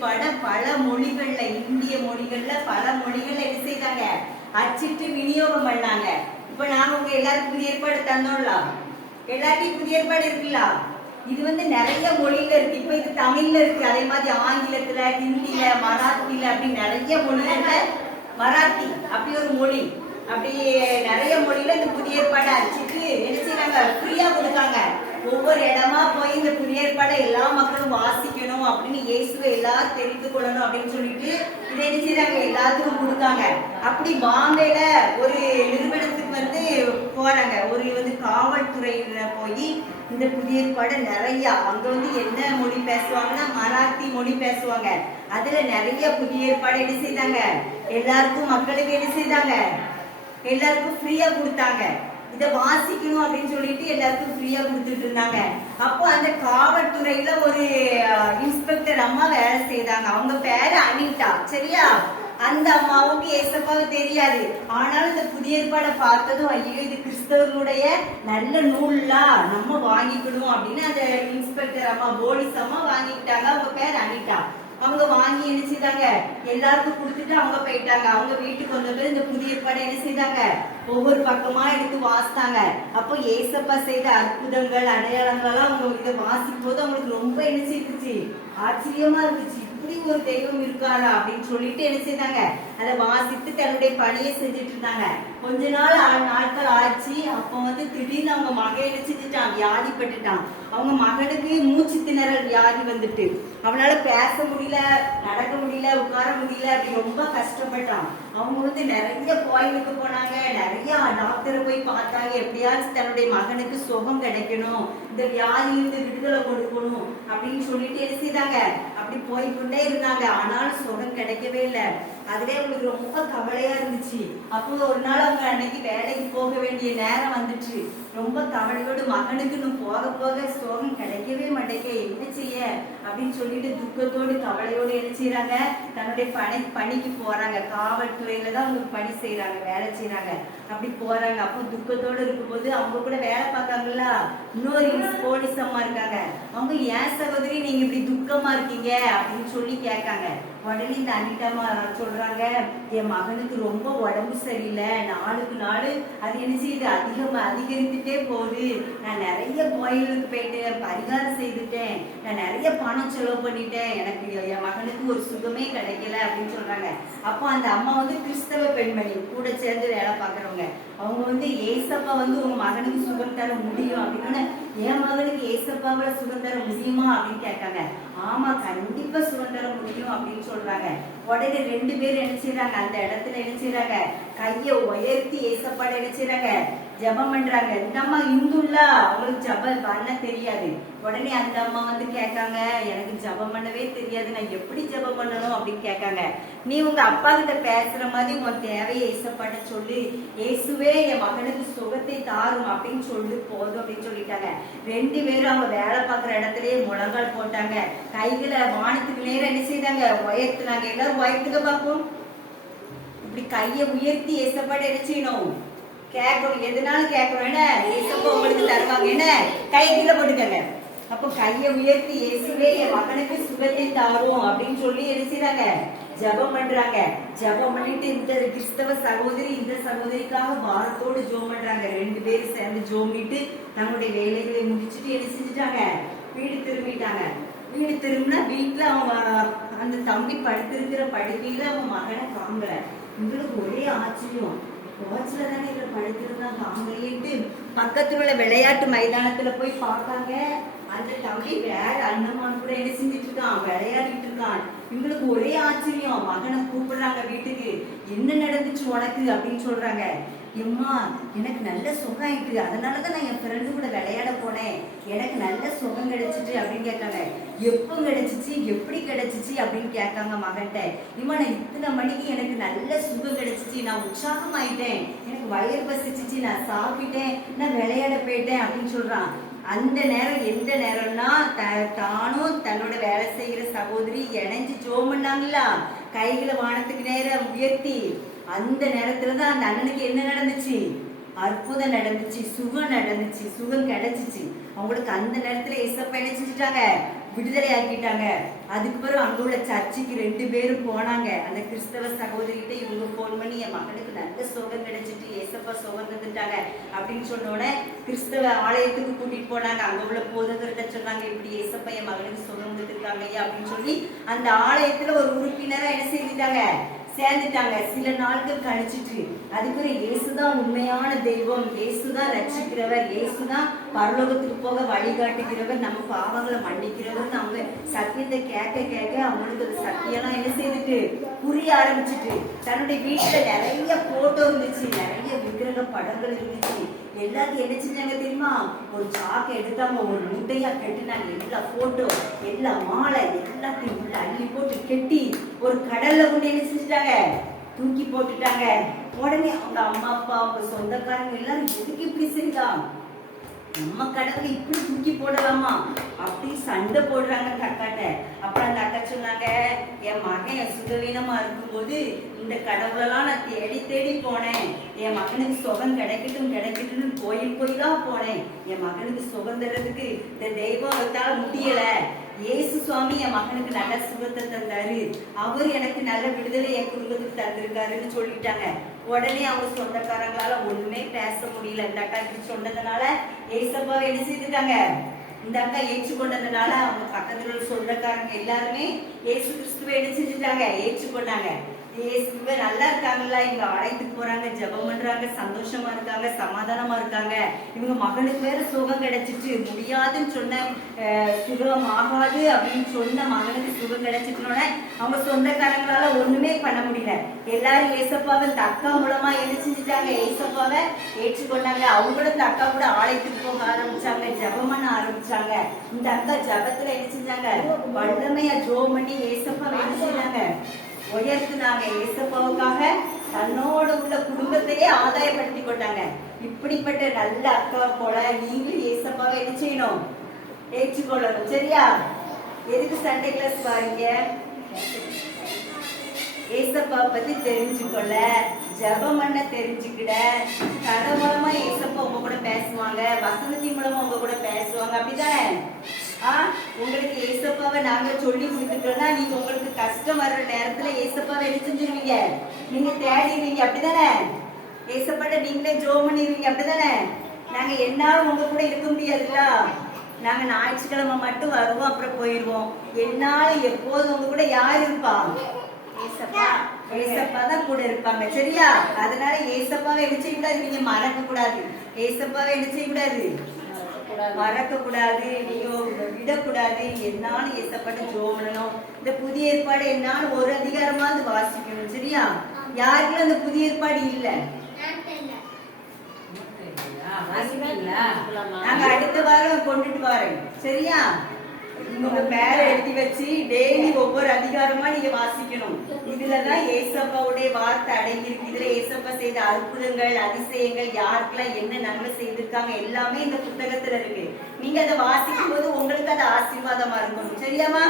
ஏற்பாட பல மொழிகள்ல, இந்திய மொழிகள்ல பல மொழிகள்ல என்ன செய்தாங்க, அச்சிட்டு விநியோகம் பண்ணாங்க. இப்ப நாங்க உங்க எல்லாருக்கும் புதிய ஏற்பாடு தந்தோம்ல, எல்லாத்தையும் புதிய ஏற்பாடு இருக்குல்ல. இது நிறைய மொழியில இருக்கு. இப்ப இது தமிழ்ல இருக்கு, அதே மாதிரி ஆங்கிலத்துல, ஹிந்தில, மராத்தில, அப்படி நிறைய மொழிகள்ல, மராத்தி அப்படி ஒரு மொழி, அப்படி நிறைய மொழியில இந்த புதிய ஏற்பாடு அச்சிட்டு என்ன செய்யறாங்க, ஃப்ரீயா கொடுக்காங்க. ஒவ்வொரு இடமா போய் இந்த புதிய ஏற்பாடை எல்லா மக்களும் வாசிக்கணும் அப்படின்னு, இயேசுவை எல்லாரும் தெரிந்து கொள்ளணும் அப்படின்னு சொல்லிட்டு இதை என்ன செய்யறாங்க, எல்லாத்துக்கும் கொடுக்காங்க. அப்படி பாம்பேல ஒரு நிறுவனத்துக்கு போறாங்க. ஒரு காவல்துறையில போய் இந்த புதிய ஏற்பாடு நிறைய, அங்க என்ன மொழி பேசுவாங்கன்னா மராத்தி மொழி பேசுவாங்க. அதுல நிறைய புதிய ஏற்பாடு என்ன செய்தாங்க, எல்லாருக்கும் மக்களுக்கு என்ன செய்தாங்க, எல்லாருக்கும் ஃப்ரீயா கொடுத்தாங்க. இதை வாசிக்கணும் அப்படின்னு சொல்லிட்டு எல்லாருக்கும் ஃப்ரீயா கொடுத்துட்டு இருந்தாங்க. அப்போ அந்த காவல்துறையில ஒரு இன்ஸ்பெக்டர் அம்மா வேலை செய்தாங்க. அவங்க பேரு அனிதா, சரியா? அந்த அம்மாவுக்கு ஏசப்பாவை தெரியாது. ஆனாலும் இந்த புதிய ஏற்பாடை பார்த்ததும், ஐயோ இது கிறிஸ்தவர்களுடைய நல்ல நூல்லா, நம்ம வாங்கிக்கணும் அப்படின்னு அந்த இன்ஸ்பெக்டர் அம்மா, போலீஸ் அம்மா வாங்கிக்கிட்டாங்க. அவங்க பேர் அனிதா. அவங்க வாங்கி என்ன செய்தாங்க, எல்லாருக்கும் கொடுத்துட்டு அவங்க போயிட்டாங்க. அவங்க வீட்டுக்கு வந்துட்டு இந்த புதிய ஏற்பாடை என்ன செய்தாங்க, ஒவ்வொரு பக்கமா எடுத்து வாசித்தாங்க. அப்போ ஏசப்பா செய்த அற்புதங்கள், அடையாளங்கள் எல்லாம் அவங்க இதை வாசிக்கும் போது அவங்களுக்கு ரொம்ப என்ன செய்துச்சு, ஆச்சரியமா இருந்துச்சு. இப்படி ஒரு தெய்வம் இருக்காரா அப்படின்னு சொல்லிட்டு என்ன செய்தாங்க, அதை வாசித்து தன்னுடைய பணியை செஞ்சுட்டு இருந்தாங்க. கொஞ்ச நாட்கள் ஆச்சு. அப்போ திடீர்னு அவங்க மகன் என்ன செஞ்சுட்டான், வியாதிப்பட்டுட்டான். அவங்க மகனுக்கு மூச்சு திணறல் வியாதி வந்துட்டு, அவனால பேச முடியல, நடக்க முடியல, உட்கார முடியல, அப்படி ரொம்ப கஷ்டப்பட்டான். அவங்க நிறைய கோயிலுக்கு போனாங்க, நிறைய டாக்டரை போய் பார்த்தாங்க. எப்படியாச்சும் தன்னுடைய மகனுக்கு சுகம் கிடைக்கணும், இந்த வியாதியிலிருந்து விடுதலை கொடுக்கணும் அப்படின்னு சொல்லிட்டு என்ன செய்தாங்க, அப்படி போய்கொண்டே இருந்தாங்க. ஆனாலும் சுகம் கிடைக்கவே இல்லை. அதுவே அவங்களுக்கு ரொம்ப கவலையா இருந்துச்சு. அப்போ ஒரு நாள் அவங்க அன்னைக்கு வேலைக்கு போக வேண்டிய நேரம் வந்துச்சு. ரொம்ப கவலையோடு, மகனுக்கு இன்னும் போக போக சுகம் கிடைக்கவே மாட்டேங்க, என்ன செய்ய அப்படின்னு சொல்லிட்டு துக்கத்தோடு கவலையோடு என்ன செய்யறாங்க, தன்னுடைய பணிக்கு போறாங்க. காவல்துறையில தான் அவங்க பணி செய்யறாங்க, வேலை செய்யறாங்க. அப்படி போறாங்க. அப்போ துக்கத்தோடு இருக்கும்போது அவங்க கூட வேலை பார்க்காங்கல்ல இன்னொரு போலீஸ் அம்மா இருக்காங்க. அவங்க, ஏன் சகோதரி நீங்க இப்படி துக்கமா இருக்கீங்க அப்படின்னு சொல்லி கேட்காங்க. உடனே இந்த அனிதாமா சொல்றாங்க, என் மகனுக்கு ரொம்ப உடம்பு சரியில்லை, நாளுக்கு நாள் அது என்ன செய்யுது, அதிகரித்துட்டே போகுது. நான் நிறைய கோயிலுக்கு போயிட்டு பரிகாரம் செய்துட்டேன், நான் நிறைய பணம் செலவு பண்ணிட்டேன், எனக்கு என் மகனுக்கு ஒரு சுகமே கிடைக்கல அப்படின்னு சொல்றாங்க. அப்போ அந்த அம்மா கிறிஸ்தவ பெண்மணி, கூட சேர்ந்து வேலை பார்க்கறவங்க. அவங்க ஏசப்பா உங்க மகனுக்கு சுகம் தர முடியும் அப்படின்னு, என் மகனுக்கு ஏசப்பாவால சுகம் தர முடியுமா அப்படின்னு கேட்காங்க. ஆமா, கண்டிப்பா சுகம் தர முடியும் அப்படின்னு சொல்றாங்க. உடனே ரெண்டு பேரும் என்ன செய்யறாங்க, அந்த இடத்துல என்ன செய்யறாங்க, கைய உயர்த்தி ஏசப்பாட என்ன செய்யறாங்க, ஜபம் பண்றாங்க. இந்த அம்மா இந்துல்ல, அவங்களுக்கு ஜபம் பண்ண தெரியாது. உடனே அந்த அம்மா கேட்காங்க, எனக்கு ஜபம் பண்ணவே தெரியாது, நான் எப்படி ஜபம் பண்ணணும் அப்படின்னு கேட்காங்க. நீ உங்க அப்பா கிட்ட பேசுற மாதிரி உன் தேவையை ஏசப்பாட்ட சொல்லு, இயேசுவே என் மகனுக்கு சுகத்தை தாரும் அப்படின்னு சொல்லு போதும் அப்படின்னு சொல்லிட்டாங்க. ரெண்டு பேரும் அவங்க வேலை பார்க்குற இடத்துலயே முழங்கால் போட்டாங்க. கைகளை வானத்துக்கு நேரம் என்ன செய்தாங்க, உயர்த்தினாங்க. எல்லாரும் உயர்த்துக்க பார்ப்போம். இப்படி கையை உயர்த்தி ஏசப்பாட்ட என்ன செய்யணும், கேட்கணும். எதுனாலும் கேட்கணும். என்ன ஏசப்பா உங்களுக்கு தருவாங்க. என்ன கை கீழே போட்டுக்கங்க. அப்போ கையை உயர்த்தி, இயேசுவே என் மகனுக்கு சுகத்தை தாரும் அப்படின்னு சொல்லி என்ன செய்றாங்க, ஜபம் பண்றாங்க. ஜபம் பண்ணிட்டு இந்த கிறிஸ்தவ சகோதரி இந்த சகோதரிக்காக வாரத்தோடு ஜோம் பண்றாங்க. ரெண்டு பேரும் சேர்ந்து ஜோமிட்டு தன்னுடைய வேலைகளை முடிச்சுட்டு என்ன செஞ்சுட்டாங்க, வீடு திரும்பிட்டாங்க. வீடு திரும்பினா வீட்டுல அவன் அந்த தம்பி படுத்திருக்கிற படுக்கையில அவன் மகனை காங்கல. உங்களுக்கு ஒரே ஆச்சரியம், வாட்ச்ல தானே இதுல படுத்திருந்தான், காங்கலேட்டு பக்கத்துல உள்ள விளையாட்டு மைதானத்துல போய் பார்க்காங்க. அந்த தம்பி வேற அண்ணமான் கூட என்ன செஞ்சுட்டு இருக்கான், விளையாடிட்டு இருக்கான். இவங்களுக்கு ஒரே ஆச்சரியம். மகனை கூப்பிடுறாங்க வீட்டுக்கு, என்ன நடந்துச்சு உனக்கு அப்படின்னு சொல்றாங்க. எம்மா, எனக்கு நல்ல சுகம் ஆயிட்டு, அதனாலதான் நான் என் ஃப்ரெண்டு கூட விளையாட போனேன், எனக்கு நல்ல சுகம் கிடைச்சிட்டு அப்படின்னு கேட்காங்க. எப்போ கிடைச்சிச்சு, எப்படி கிடைச்சிச்சு அப்படின்னு கேட்காங்க மகன்கிட்ட. இம்மா, நான் இத்தனை மணிக்கு எனக்கு நல்ல சுகம் கிடைச்சிச்சு, நான் உற்சாகம் ஆயிட்டேன், எனக்கு வயிறு பசிச்சிச்சு, நான் சாப்பிட்டேன், நான் விளையாட போயிட்டேன் அப்படின்னு சொல்றான். அந்த நேரம் எந்த நேரம்னா, தானும் தன்னோட வேலை செய்யற சகோதரி இணைஞ்சு ஜோம் பண்ணாங்களா, கைகளை வானத்துக்கு நேரம் உயர்த்தி, அந்த நேரத்துலதான் அந்த அண்ணனுக்கு என்ன நடந்துச்சு, அற்புதம் நடந்துச்சு, சுகம் நடந்துச்சு, சுகம் கிடைச்சிச்சு. அவங்களுக்கு அந்த நேரத்துல ஏசப்பா என்ன செஞ்சுட்டாங்க, விடுதலை ஆக்கிட்டாங்க. அதுக்கு பிறகு அங்க உள்ள சர்ச்சுக்கு 2 பேரும் போனாங்க. அந்த கிறிஸ்தவ சகோதரிகிட்ட இவங்க போன் பண்ணி, என் மகனுக்கு நல்ல சுகம் கிடைச்சிட்டு ஏசப்பா சுகம் தந்துட்டாங்க அப்படின்னு சொன்னோட கிறிஸ்தவ ஆலயத்துக்கு கூட்டிட்டு போனாங்க. அங்க உள்ள போதகர்கிட்ட சொன்னாங்க, இப்படி ஏசப்பா என் மகனுக்கு சுகம் தந்துருக்காங்க அப்படின்னு சொல்லி அந்த ஆலயத்துல ஒரு உறுப்பினரா என்ன செஞ்சுட்டாங்க, சேர்ந்துட்டாங்க. சில நாட்கள் கழிச்சிட்டு அதுக்கு இயேசுதான் உண்மையான தெய்வம், இயேசுதான் ரட்சிக்கிறவர், இயேசுதான் பரலோகத்துக்கு போக வழிகாட்டுகிறவர், நம்ம பாவங்களை மன்னிக்கிறவர், அவங்க சத்தியத்தை கேட்க கேட்க அவங்களுக்கு அந்த சத்தியெல்லாம் என்ன செய்துட்டு புரிய ஆரம்பிச்சுட்டு, தன்னுடைய வீட்டுல நிறைய போட்டோ இருந்துச்சு, நிறைய விக்கிரக படங்கள் இருந்துச்சு. எல்லாத்தையும் என்ன செஞ்சாங்க தெரியுமா, ஒரு சாக்கை எடுத்தாங்க, ஒரு முட்டையா கட்டினாங்க. எல்லா போட்டோ, எல்லா மாலை எல்லாத்தையும் உள்ள அள்ளி போட்டு கெட்டி ஒரு கடல்ல கொண்டு என்ன செஞ்சுட்டாங்க, தூக்கி போட்டுட்டாங்க. உடனே அவங்க அம்மா அப்பா அவங்க சொந்தக்காரங்க எல்லாரும் எதுக்கு இப்படி செஞ்சாங்க, நம்ம கடவுளை இப்படி தூக்கி போடலாமா அப்படி சண்டை போடுறாங்க அந்த அக்காட்ட. அப்புறம் அந்த அக்கா சொன்னாங்க, என் மகன் சுகவீனமா இருக்கும்போது இந்த கடவுளெல்லாம் நான் தேடி தேடி போனேன், என் மகனுக்கு சுகம் கிடைக்கட்டும் கிடைக்கட்டும் கோயில் கோயிலா போனேன், என் மகனுக்கு சுகம் தர்றதுக்கு இந்த தெய்வத்தால முடியல, இயேசு சுவாமி என் மகனுக்கு நல்ல சுகத்தை தந்தாரு, அவரு எனக்கு நல்ல விடுதலை என் குடும்பத்துக்கு தந்திருக்காருன்னு சொல்லிட்டாங்க. உடனே அவங்க சொந்தக்காரங்களால ஒண்ணுமே பேச முடியல. இந்த அக்கா இப்படி சொன்னதுனால ஏசப்பாவை என்ன செய்துட்டாங்க, இந்த அக்கா ஏற்றுக்கொண்டதுனால அவங்க பக்கத்துல உள்ள சொந்தக்காரங்க எல்லாருமே ஏசு கிறிஸ்துவை என்ன செஞ்சுட்டாங்க, ஏற்றுக்கொண்டாங்க. இயேசுவே நல்லா இருக்காங்களா, இவங்க ஆலயத்துக்கு போறாங்க, ஜெபம் பண்றாங்க, சந்தோஷமா இருக்காங்க, சமாதானமா இருக்காங்க. இவங்க மகனுக்கு வேற சுகம் கிடைச்சிட்டு, முடியாதுன்னு சொன்ன சுகம் ஆகாது அப்படின்னு சொன்ன மகனுக்கு சுகம் கிடைச்சிட்டோன்னே அவங்க சொந்தக்காரங்களால ஒண்ணுமே பண்ண முடியல. எல்லாரும் ஏசப்பாவை இந்த அக்கா மூலமா என்ன செஞ்சுட்டாங்க, ஏசப்பாவை ஏற்றுக்கொண்டாங்க. அவங்களும் இந்த அக்கா கூட ஆலயத்துக்கு போக ஆரம்பிச்சாங்க, ஜெபம் பண்ண ஆரம்பிச்சாங்க. இந்த அக்கா ஜெபத்துல என்ன செஞ்சாங்க, வல்லமையா ஜெபம் பண்ணி ஏசப்பாவை என்ன செஞ்சாங்க, உயர்த்தினாங்க. ஏசப்பாவுக்காக தன்னோட உள்ள குடும்பத்தையே ஆதாயப்படுத்தி கொண்டாங்க. இப்படிப்பட்ட நல்ல அக்கா போல நீங்களும் ஏசப்பாவை என்ன செய்யணும், ஏற்றுக்கொள்ளணும். சரியா? எதுக்கு சண்டே கிளாஸ் பாருங்க, ஏசப்பா பத்தி தெரிஞ்சுக்கொள்ள, ஜெபம் பண்ண தெரிஞ்சுக்கிட, கதை மூலமா ஏசப்பா உங்க கூட பேசுவாங்க, வசனத்தின் மூலமா உங்க கூட பேசுவாங்க. அப்படிதானே? உங்களுக்கு ஏசப்பாவை நாங்க சொல்லி கொடுத்துட்டோம்னா நீங்க உங்களுக்கு கஷ்டம் வர்ற நேரத்துல ஏசப்பாவை என்ன செஞ்சிருவீங்க, நீங்க தேடிடுவீங்க. அப்படிதானே? ஏசப்பாட்ட நீங்களே ஜெபம் பண்ணிடுவீங்க. அப்படிதானே? நாங்க என்னாலும் உங்க கூட இருக்க முடியாதுல்ல, நாங்க ஞாயிற்றுக்கிழமை மட்டும் வருவோம், அப்புறம் போயிடுவோம். என்னாலும் எப்போதும் உங்க கூட யார் இருப்பா, ஏசப்பா தான் கூட இருப்பாங்க. சரியா? அதனால ஏசப்பாவை என்ன செய்யக்கூடாது, நீங்க மறக்க கூடாது. ஏசப்பாவை என்ன செய்யக்கூடாது, மறக்க கூடாது, நீங்க விடக்கூடாது. என்னாலும் ஏசப்பாட்ட ஜெபம் பண்ணணும். இந்த புதிய ஏற்பாடு என்னாலும் ஒரு அதிகாரமாவது வாசிக்கணும். சரியா? யாருக்கும் அந்த புதிய ஏற்பாடு இல்ல, நாங்க அடுத்த வாரம் கொண்டுட்டு வரேன். சரியா? உங்க பேரை எழுதி வச்சு டெய்லி ஒவ்வொரு அதிகாரமா நீங்க வாசிக்கணும். இதுலதான் ஏசப்பாவுடைய வார்த்தை அடங்கி இருக்கு. இதுல ஏசப்பா செய்த அற்புதங்கள், அதிசயங்கள், யாருக்கெல்லாம் என்ன நன்மை செய்திருக்காங்க எல்லாமே இந்த புத்தகத்துல இருக்கு. நீங்க அதை வாசிக்கும் போது உங்களுக்கு அது ஆசீர்வாதமா இருக்கும். சரியாமா?